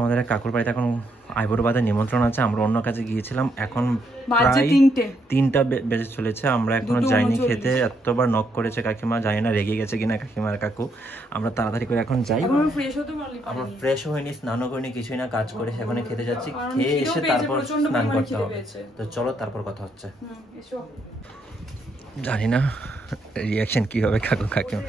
আমাদের কাকুর বাড়িতে এখন আইবুড়ো ভাতের নিমন্ত্রণ আছে, আমরা অন্য কাজে গিয়েছিলাম, এখন প্রায় 3টা বেজে চলেছে, আমরা এখনো যাইনি খেতে। এতবার নক করেছে কাকিমা, জানি না রেগে গেছে কিনা কাকিমার কাকু। আমরা তাড়াতাড়ি করে এখন যাই, আমরা ফ্রেশও হয়নি, স্নানও করিনি, কিছুই না, কাজ করে সেখানে খেতে যাচ্ছি, খেয়ে এসে তারপর স্নান করতে হবে। তো চলো তারপর কথা হচ্ছে। জানি না রিয়াকশন কি হবে কাকু কাকিমার।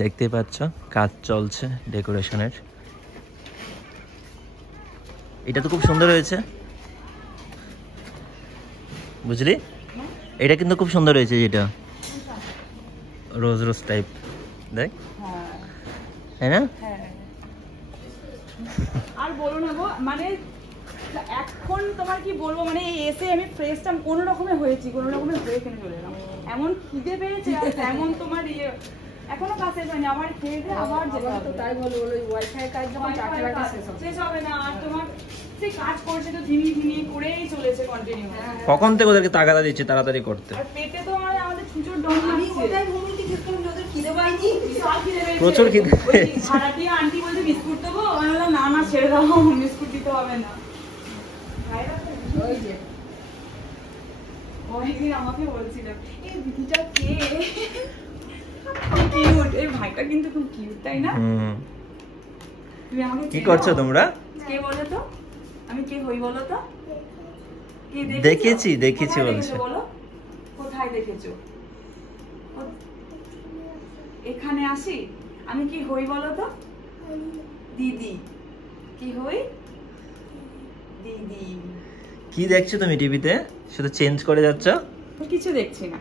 দেখতেই পাচ্ছ কাজ চলছে ডেকোরেশনের। এটা তো খুব সুন্দর হয়েছে, বুঝলি? এটা কিন্তু খুব সুন্দর হয়েছে, যেটা রোজ রোজ টাইপ, দেখ, তাই না? আর বলো না গো, মানে এখন তোমার কি বলবো, মানে এসে আমি ফ্রেশটা কোনো রকমে হয়েছি, কোনো রকমে হয়ে কিনে চলে এলাম। এমন খিদে পেয়েছে আর এমন তোমার এখনো কাছে যায়নি, আবার খেয়ে দিয়ে আবার যেতে হবে। তাই বলো ওয়াইফাই কাজ যখন শেষ হবে না, আর তোমার সেই কাজ করছে তো ঝিমিয়ে ঝিমিয়ে করেই চলেছে কন্টিনিউ। কখন থেকে ওদেরকে তাগাদা দিচ্ছে তাড়াতাড়ি করতে। আর পেটে তো আমাদের ছুঁচোর ডন প্রচুর খিদে। ভাড়াটিয়া আন্টি বলছে বিস্কুট দেবো, আমি বললাম না না ছেড়ে দাও, বিস্কুট দিতে হবে না। অনেকদিন আমাকে বলছিলাম এই দিদিটা কে, কিউট, এই ভাইটা কিন্তু খুব কিউট, তাই না? তুমি আমাকে কি করছো তোমরা? কে বলো তো, আমি কে হই বলো তো? কে দেখেছি বলছে। বলো কোথায় দেখেছো? এখানে আসি, আমি কি হই বলো তো? দিদি। কি হই? দিদি। কি দেখছো তুমি টিভিতে? শুধু চেঞ্জ করে যাচ্ছ। কিছু দেখছি না।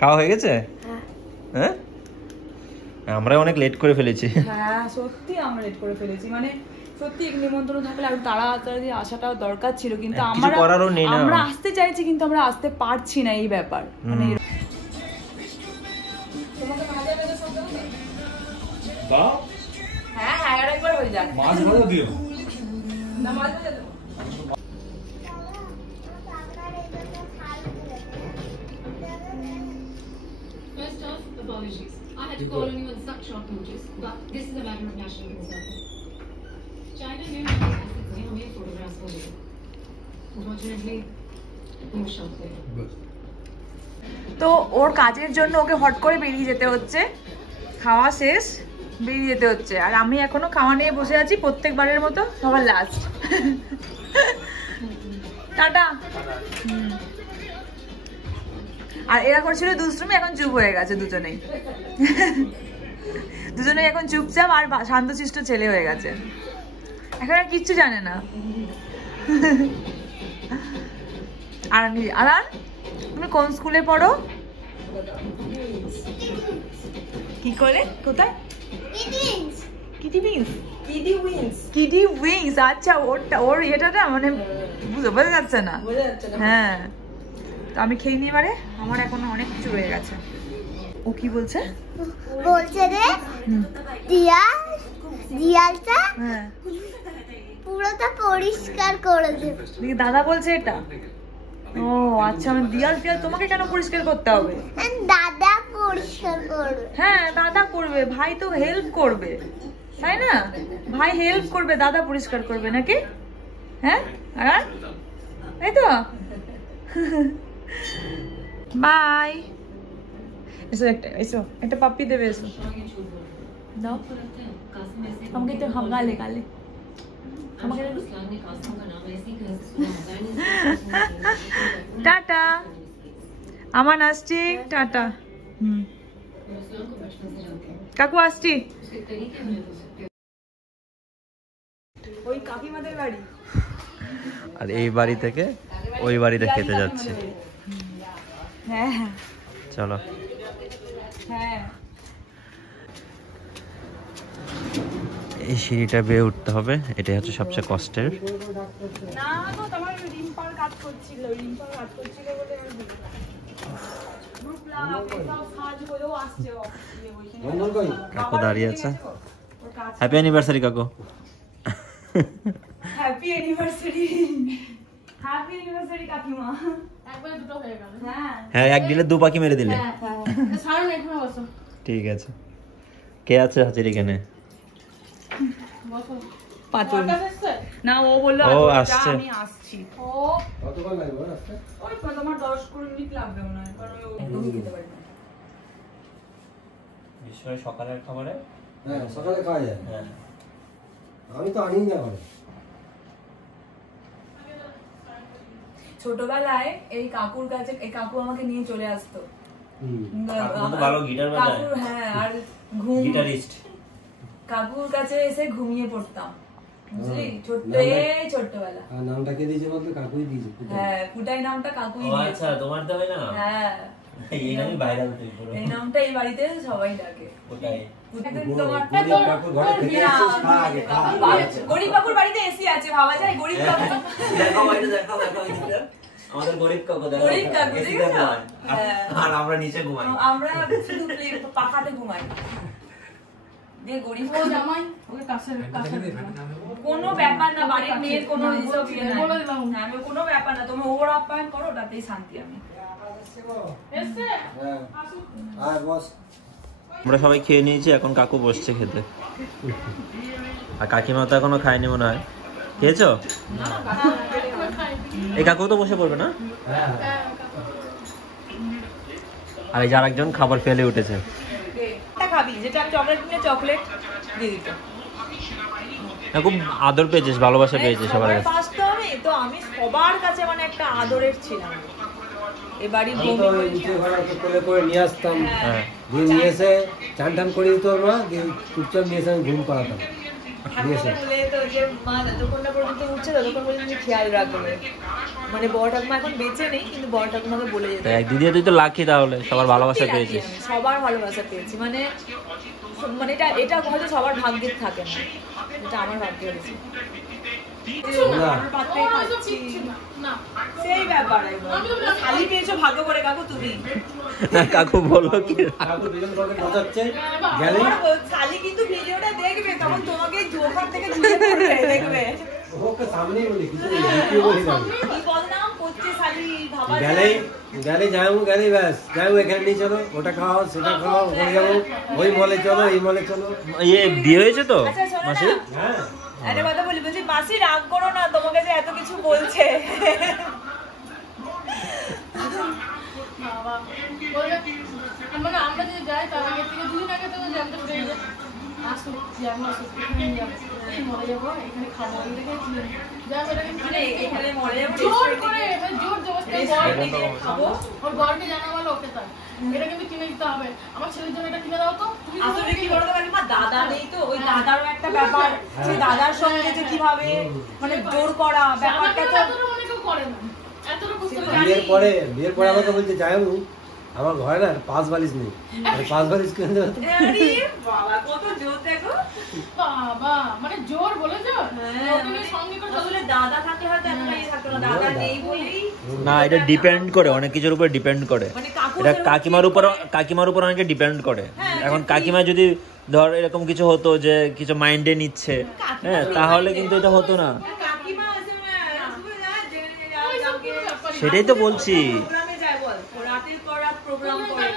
খাওয়া হয়ে গেছে? হ্যাঁ, আমরা অনেক লেট করে ফেলেছি। হ্যাঁ সত্যি আমরা লেট করে ফেলেছি, মানে সত্যি নিমন্ত্রণ থাকলে আর তাড়াতাড়ি আসাটাও দরকার ছিল, কিন্তু আমরা আসতে চাইছি কিন্তু আমরা আসতে পারছি না, এই ব্যাপার। মানে হ্যাঁ হ্যাঁ আরেকবার হয়ে যাক, মাছ ভাজা দিও না, মাছ ভাজা দেবো। First off, apologies. I had to call on you on such short notice, but this is a matter of national concern. China ने हमारे assets में हमें photographs को दिए. Unfortunately, no shot there. তো ওর কাজের জন্য ওকে হট করে বেরিয়ে যেতে হচ্ছে, খাওয়া শেষ বেরিয়ে যেতে হচ্ছে, আর আমি এখনো খাওয়া নিয়ে বসে আছি প্রত্যেকবারের মতো, সবার লাস্ট। টাটা। আর এরা করছিল দুষ্টুমি, এখন চুপ হয়ে গেছে দুজনেই। দুজনেই এখন চুপচাপ আর শান্তশিষ্ট ছেলে হয়ে গেছে, এখন আর কিচ্ছু জানে না। আর আলান, তুমি কোন স্কুলে পড়ো? কি করে, কোথায়? কিডি উইংস। আচ্ছা ওর ইয়েটা মানে বোঝা যাচ্ছে না। হ্যাঁ, তো আমি খেয়ে নিই এবারে, আমার এখনো অনেক কিছু রয়ে গেছে। ও কি বলছে? বলছে রে দিয়ালটা পুরোটা পরিষ্কার করে দেবে। দাদা বলছে এটা? ও আচ্ছা, আমি দিয়াল তোমাকে কেন পরিষ্কার করতে হবে? দাদা পরিষ্কার করবে। হ্যাঁ দাদা করবে, ভাই তো হেল্প করবে, তাই না? ভাই হেল্প করবে, দাদা পরিষ্কার করবে নাকি? হ্যাঁ তাই তো। বাই। এসো একটা পাপ্পি দেবে, এসো দাও আমাকে, তো গালে গালে আমাকে। টাটা, আমান আসছি, টাটা। কাকু আসছি। ওই কাকিমাদের বাড়ি, আর এই বাড়ি থেকে ওই বাড়িতে খেতে যাচ্ছি। হ্যাঁ চলো। হ্যাঁ এই সিঁড়িটা বেয়ে উঠতে হবে, এটাই হচ্ছে সবচেয়ে কষ্টের। না গো, তোমার রিম্পার কাজ করছিল বলে কাকু দাঁড়িয়ে আছে। হ্যাপি অ্যানিভার্সারি কাকু। হ্যাপি অ্যানিভার্সারি, হ্যাপি অ্যানিভার্সারি কাকিমা। একবারে দুটো হয়ে গেল। হ্যাঁ, এক দিলে দু পাখি মেরে দিলে। সারা এখানে বসো। ঠিক আছে। কে আছে হাজির এখানে? পাতুল না, ও বললো ও আচ্ছা, আসছে। আমি আসছি। কতক্ষণ লাগবে আসতে? ওই তোমার 10-20 মিনিট লাগবে মনে হয়, কারণ ও একদমই খেতে পারে না। বিশেষ করে সকালের খাবারে হ্যাঁ, সকালে খাওয়া যায়। হ্যাঁ আমি তো আনি না ঘরে। ছোটবেলায় এই কাকুর কাছে, এই কাকু আমাকে নিয়ে চলে আসতো। কাকু তো ভালো গিটার বাজায়। কাকুর, হ্যাঁ, আর ঘুম, গিটারিস্ট। কাকুর কাছে এসে ঘুমিয়ে পড়তাম, বুঝলি, ছোট্টবেলা। আর নামটা কে দিয়েছে বলতো? কাকুই দিয়েছে। হ্যাঁ, ফুটাই নামটা কাকুই ও দিয়েছে। আচ্ছা, তোমার দেবে না? হ্যাঁ, এই নামই ভাইরাল তুই পুরো। এই নামটা এই বাড়িতে সবাই ডাকে। ওটাই। গরিব কাকুর ঘরে খেতে এসেছিস, খা আগে, খা। গরিব কাকুর বাড়িতে এসি আছে, ভাবা যায়? গরিব কাকু, দেখো বাইরে দেখো এটা। আমাদের গরিব কাকু দেখো। গরিব কাকু, এসি ঠিক আছে? ঘুমায়। হ্যাঁ। আর আমরা নিচে ঘুমাই। আমরা শুধু পাখাতে ঘুমাই। দিয়ে গরিব জামাই ওকে কাছে কোনো ব্যাপার না, বাড়ির মেয়ের কোনো রিজার্ভ ইয়ে নাই। হ্যাঁ, আমি কোনো ব্যাপার না, তুমি ওর আপ্যায়ন করো, ওটাতেই শান্তি। আমি হ্যাঁ, আর বস। আমরা সবাই খেয়ে নিয়েছি, এখন কাকু বসছে খেতে। আর কাকিমা তো এখনো খায়নি মনে হয়। খেয়েছো? এই কাকু তো বসে পড়বে না? হ্যাঁ, আর এই যে আরেকজন খাবার ফেলে উঠেছে। খাবি যেটা আমি চকলেট নিয়ে চকলেট দিয়ে দিত। না, খুব আদর পেয়েছিস, ভালোবাসা পেয়েছিস সবার কাছে। ফার্স্ট আমি তো, আমি সবার কাছে মানে একটা আদরের ছিলাম। এবারই আমি তো ওই নিচে ঘরে ওকে কোলে করে নিয়ে আসতাম। হ্যাঁ। দিয়ে নিয়ে এসে চান টান করে দিত ওর মা, দিয়ে চুপচাপ নিয়ে এসে আমি ঘুম পাড়াতাম। নিয়ে এসে তো যে মা যতক্ষণ না পর্যন্ত উঠছে ততক্ষণ পর্যন্ত খেয়াল রাখবে। মানে বড় ঠাকুমা এখন বেঁচে নেই, কিন্তু বড় ঠাকুমাকে বলে যেতে এক দিদি তুই তো লাকি, তাহলে সবার ভালোবাসা পেয়েছিস। সবার ভালোবাসা পেয়েছি, মানে মানে এটা হয়তো সবার ভাগ্যের থাকে না, এটা আমার ভাগ্যে হয়েছে। সেই ব্যাপার খালি পেয়েছো ভাগ্য করে কাকু তুমি। না, কাকু বললো কি কাকু দুজন কাউকে বোঝাচ্ছে, গেলে খালি কিন্তু ভিডিওটা দেখবে, তখন তোমাকে ওখান থেকে ঝুলে পড়বে, দেখবে। ওকে সামনেই বলি, কিছু ভিডিও বলি না। কি বদনাম করছে খালি, ভাবা গেলে গেলেই ব্যাস, যাও এখানে নিয়ে চলো, ওটা খাও সেটা খাও, ওখানে যাবো, ওই মলে চলো, এই মলে চলো। ইয়ে বিয়ে হয়েছে তো আচ্ছা, শোনো মাসি? না। হ্যাঁ, একটা কথা বলছি মাসি, রাগ করো না, তোমাকে যে এত কিছু বলছে। মানে আমরা যদি যাই তার আগে থেকে 2 দিন আগে তো জানতে পেরে যে আসুক, যে আমরা এখানে যাবো, মরে যাবো, এখানে খাবো, এটাকে মানে এখানে মরে যাবো, জোর করে, মানে জোর জবরদস্তি খাবো। ওর বরকে জানাবো ওকে তাই এটা কিন্তু কিনে দিতে হবে, আমার ছেলের জন্য এটা কিনে দাও তো। তুমি আসলে কি বলতো মা, দাদা নেই তো, ওই দাদারও একটা ব্যাপার, সেই দাদার সঙ্গে যে কিভাবে মানে জোর করা ব্যাপারটা তো এতটা মনে কেউ করে না, এতটা বুঝতে পারি। বিয়ের পরে আমাকে বলছে, যাই আমার ঘরে না 5 বালিশ নেই, 5 বালিশ কিনে দেবো। আরে বাবা, কত জোর দেখো বাবা, মানে জোর বলে জোর ওকে সঙ্গে করে আসলে দাদা থাকলে হয়তো এতটা ইয়ে থাকতো না, দাদা নেই বলেই। না, এটা ডিপেন্ড করে, অনেক কিছুর উপর ডিপেন্ড করে। মানে কাকু এটা কাকিমার উপর অনেকে ডিপেন্ড করে। এখন কাকিমা যদি ধর এরকম কিছু হতো যে কিছু মাইন্ডে নিচ্ছে, হ্যাঁ, তাহলে কিন্তু এটা হতো না। কাকিমা আছে সেটাই তো বলছি। প্রোগ্রামে যায় বল, রাতের পর রাত প্রোগ্রাম করে।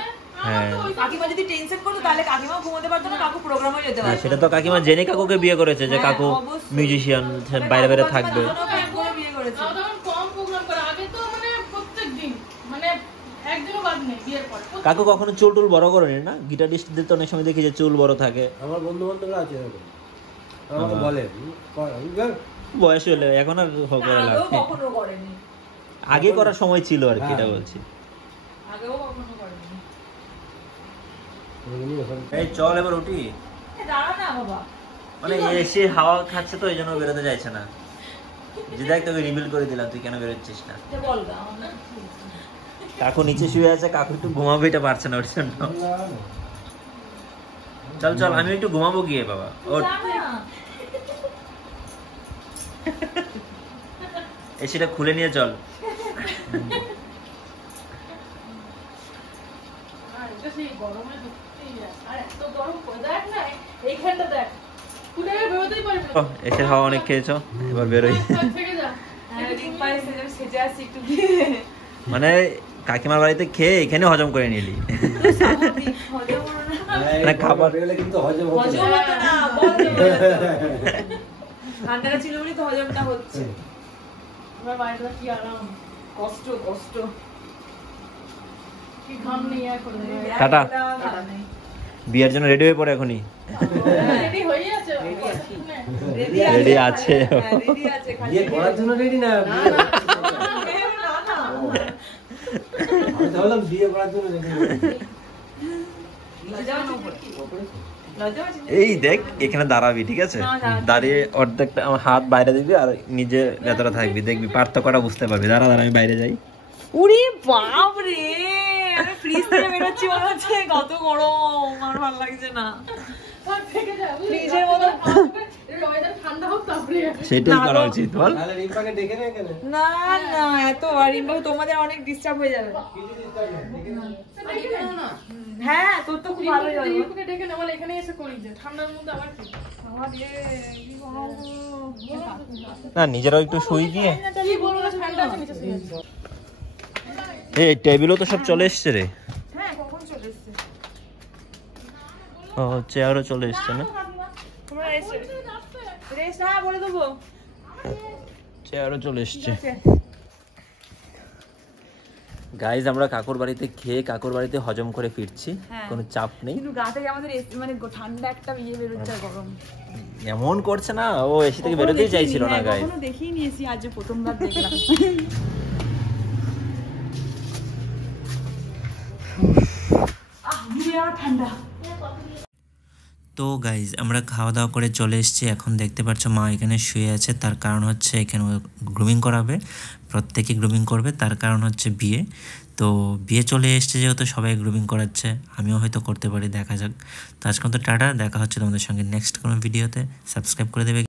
হ্যাঁ, কাকিমা যদি টেনশন করতো তাহলে কাকিমা ঘুমোতে পারতো না, কাকু প্রোগ্রামে যেতে হ্যাঁ, পারতো। সেটা তো কাকিমা জেনে কাকুকে বিয়ে করেছে যে হ্যাঁ, কাকু অবশ্যই। মিউজিশিয়ান, বাইরে বাইরে থাকবে। বিয়ে করেছে। তাও তখন কম প্রোগ্রাম করে, আগে তো মানে প্রত্যেক দিন, মানে একদিনও বাদ নেই বিয়ের পরে। কাকু কখনো চুল টুল বড় করেনি না? গিটারিস্টদের তো অনেক সময় দেখি যে চুল বড় থাকে। আমার বন্ধু বান্ধবরা আছে এরকম, আমাকে বলে বয়স হলে, এখন আর করে আগেও লাগে। কখনো করেনি, আগে করার সময় ছিল আর কি, এটা বলছি। আগেও কখনো করেনি। এই চল এবার উঠি। দাঁড়া না বাবা, মানে এসে হাওয়া খাচ্ছে তো এই জন্য বেরোতে চাইছে না। যে দেখ, তোকে রিভিল করে দিলাম, তুই কেন বেরোচ্ছিস না। বল গা। কাকু নিচে শুয়ে আছে, কাকু একটু ঘুমাবো, এটা পারছে না ওর জন্য। চল চল, আমি একটু ঘুমাবো গিয়ে বাবা। ওর এসিটা খুলে নিয়ে চল। সেই গরমে ঢুকতেই যায়, আর এত গরম দেখ না, এইখানটা দেখ পুরো বেরোতেই পারবে না। এসে হাওয়া অনেক খেয়েছো, এবার বেরোই। থেকে যা সেজে আসি একটু। মানে কাকিমার বাড়িতে খেয়ে এখানে হজম করে নিলি। না খাবার গেলে কিন্তু হজম হতো হজম না। হতো না, বন্ধ হয়ে যেত। ঠান্ডাটা ছিল বলেই তো হজমটা হচ্ছে। আমার বাড়িটা কি আরাম, কষ্ট কষ্ট। কি ঘাম নেই এখন। টাটা। একটা ভালো নেই। বিয়ের জন্য রেডি হয়ে পড়ে এখনই রেডি হয়ে আছে। রেডি আছে হ্যাঁ, ready আছে, খালি বিয়ে করার জন্য রেডি না না, না। আমি তো বললাম বিয়ে করার জন্য রেডি লজ্জা হচ্ছে কি? লজ্জা হচ্ছে কি? এই দেখ এখানে দাঁড়াবি ঠিক আছে দাঁড়িয়ে অর্ধেকটা আমার হাত বাইরে দিবি আর নিজে ভেতরে থাকবি দেখবি পার্থক্যটা বুঝতে পারবি দাঁড়া দাঁড়া আমি বাইরে যাই উরি বাপ রে, আমি ফ্রিজ থেকে বেরোচ্ছি মনে হচ্ছে কত গরম, আমার ভালো লাগছে না। ফ্রিজের মতো ওয়েদার ঠান্ডা হোক তারপরে সেটাই করা উচিত বল তাহলে রিম্পাকে ডেকে নে কেন না না, এত রিম্বাবু তোমাদের অনেক ডিস্টার্ব হয়ে যাবে। হ্যাঁ, তোর তো খুব ভালো যাবে। ইউকে ডেকে না, বলে এখানে এসে করি যে ঠান্ডার মধ্যে আবার কি। না নিজেরাও একটু শুই গিয়ে কি বলবো না, ঠান্ডা আছে, নিচে শুয়ে আছি। এই টেবিলও তো সব চলে এসছে রে হ্যাঁ, কখন চলে এসছে? ও চেয়ারও চলে এসছে না তোমরা এসে রেস্ট, হ্যাঁ বলে দেবো। চেয়ারও চলে এসছে গাইজ আমরা কাকুর বাড়িতে খেয়ে কাকুর বাড়িতে হজম করে ফিরছি হ্যাঁ। কোনো চাপ নেই কিন্তু গা থেকে আমাদের মানে ঠান্ডা একটা ইয়ে বেরোচ্ছে, আর গরম। এমন করছে না ও এসি থেকে বেরোতেই চাইছিল না গাইজ কখনো দেখিয়ে নিয়েছি, আজ প্রথমবার দেখলাম। ঠান্ডা। তো গাইজ আমরা খাওয়া দাওয়া করে চলে এসেছি এখন দেখতে পাচ্ছ মা এখানে শুয়ে আছে তার কারণ হচ্ছে এখানে গ্রুমিং করাবে প্রত্যেকে গ্রুমিং করবে তার কারণ হচ্ছে বিয়ে তো বিয়ে চলে এসেছে যেহেতু সবাই গ্রুমিং করাচ্ছে আমিও হয়তো করতে পারি দেখা যাক তো আজকে তো টাটা দেখা হচ্ছে তোমাদের সঙ্গে নেক্সট কোনো ভিডিওতে সাবস্ক্রাইব করে দেবে